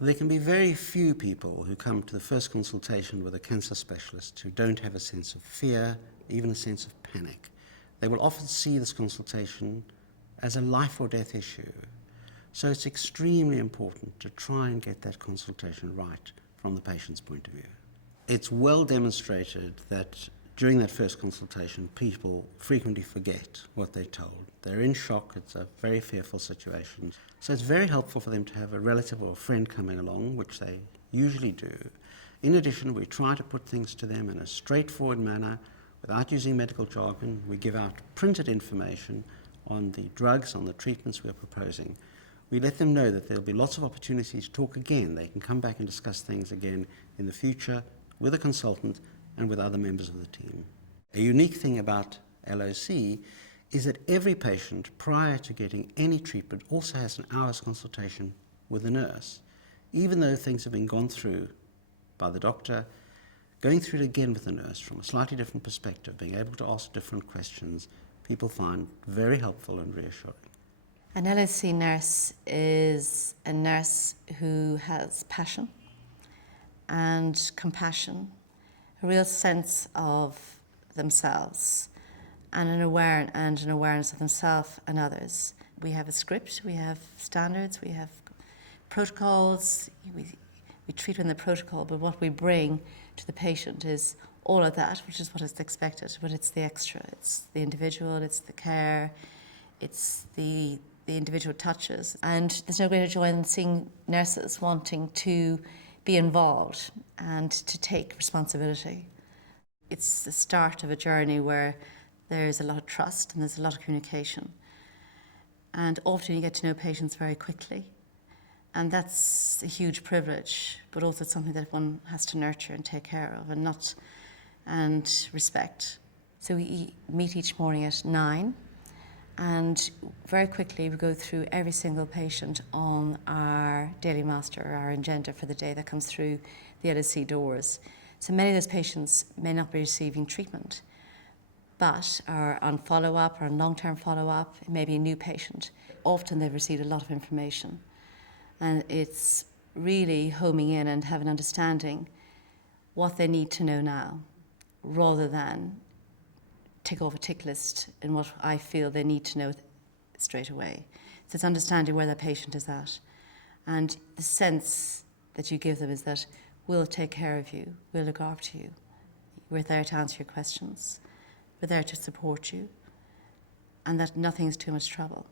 There can be very few people who come to the first consultation with a cancer specialist who don't have a sense of fear, even a sense of panic. They will often see this consultation as a life or death issue. So it's extremely important to try and get that consultation right from the patient's point of view. It's well demonstrated that during that first consultation, people frequently forget what they're told. They're in shock, it's a very fearful situation. So it's very helpful for them to have a relative or a friend coming along, which they usually do. In addition, we try to put things to them in a straightforward manner, without using medical jargon. We give out printed information on the drugs, on the treatments we're proposing. We let them know that there'll be lots of opportunities to talk again. They can come back and discuss things again in the future with a consultant and with other members of the team. A unique thing about LOC is that every patient, prior to getting any treatment, also has an hour's consultation with a nurse. Even though things have been gone through by the doctor, going through it again with the nurse from a slightly different perspective, being able to ask different questions, people find very helpful and reassuring. An LOC nurse is a nurse who has passion and compassion, a real sense of themselves, and an awareness of themselves and others. We have a script, we have standards, we have protocols, we treat within the protocol, but what we bring to the patient is all of that, which is what is expected, but it's the extra. It's the individual, it's the care, it's the individual touches. And there's no greater joy than seeing nurses wanting to be involved and to take responsibility. It's the start of a journey where there's a lot of trust and there's a lot of communication. And often you get to know patients very quickly. And that's a huge privilege, but also it's something that one has to nurture and take care of and respect. So we meet each morning at 9, and very quickly we go through every single patient on our daily master, our agenda for the day that comes through the LOC doors. So many of those patients may not be receiving treatment, but are on follow-up or on long-term follow-up. It may be a new patient. Often they've received a lot of information. And it's really homing in and having understanding what they need to know now, rather than tick off a tick list in what I feel they need to know straight away. So it's understanding where the patient is at. And the sense that you give them is that we'll take care of you, we'll look after you, we're there to answer your questions, we're there to support you, and that nothing is too much trouble.